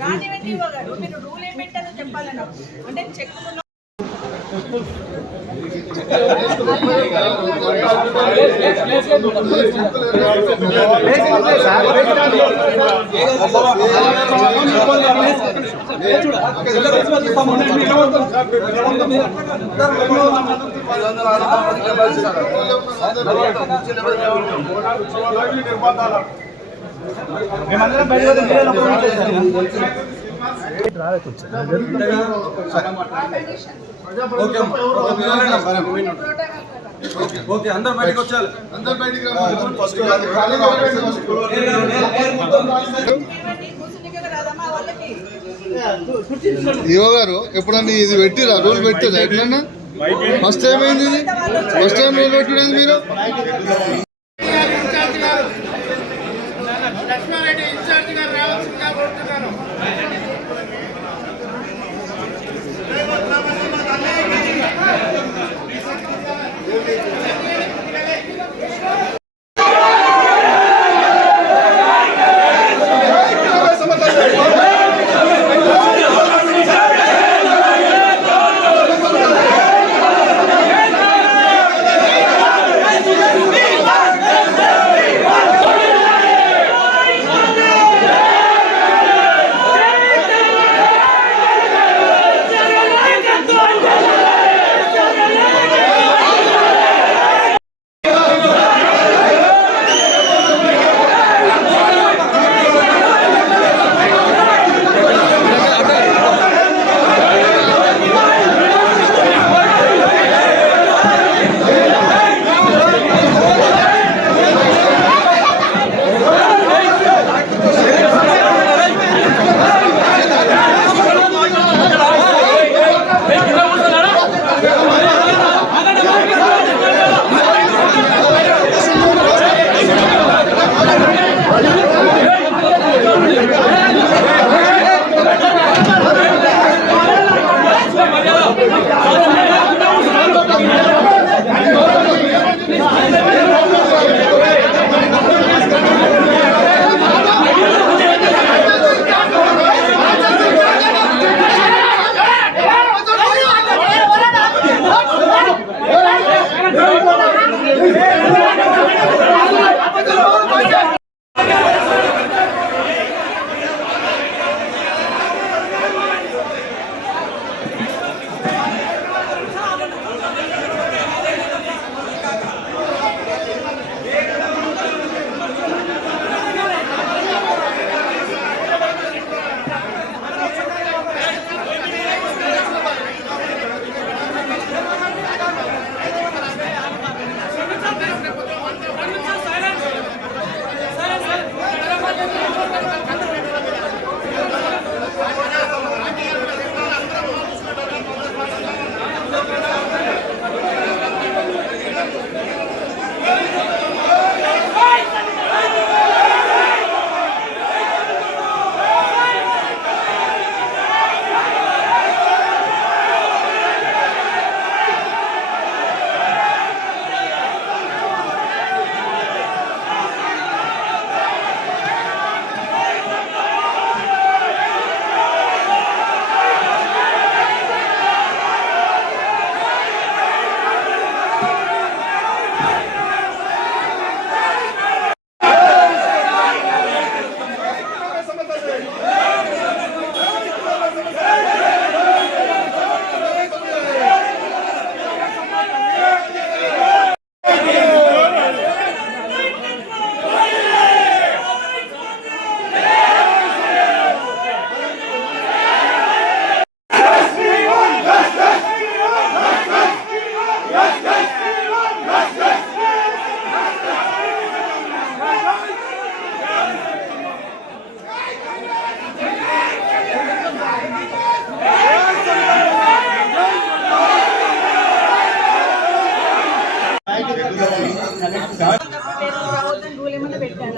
రానివ్వండి మీరు రూల్ ఏం పెట్టారో చెప్పాలన్నా. అంటే చెక్కులు మేమందరం బయట ఓకే అందరు బయటకు వచ్చారు ఈవో గారు ఎప్పుడన్నా ఇది పెట్టిరా? రూల్ పెట్టిరా? ఎట్లన్నా? ఫస్ట్ టైం అయింది ఇది? ఫస్ట్ టైం రూల్ మీరు?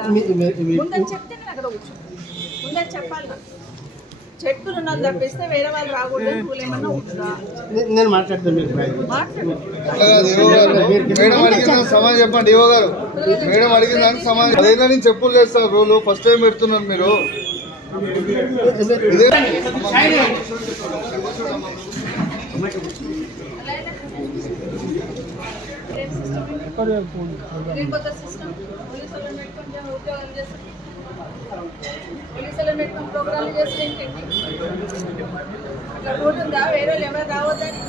ముందని అక్కడ ముందని చెప్పాలి నాకు చెట్టులు ఉన్నది తప్పిస్తే వేరే వాళ్ళు రాకూడదు రూల్ ఏమన్నా ఉంటుందా నేను మాట్లాడతాను మీరు బయట. మాట్లాడు అట్లా కాదు ఈవో గారు మేడం అడిగిన సమాధానం చెప్పండి ఈవో గారు మేడం అడిగిన దానికి సమాధానం అదేనా నేను చెప్పులు రోలు ఫస్ట్ టైం పెడుతున్నారు మీరు ఇదే ప్రోగ్రాంలు చేస్తే ఇంకేంటి? అట్లా రూల్ ఉందా? వేరే వాళ్ళు ఎవరు రావద్దని?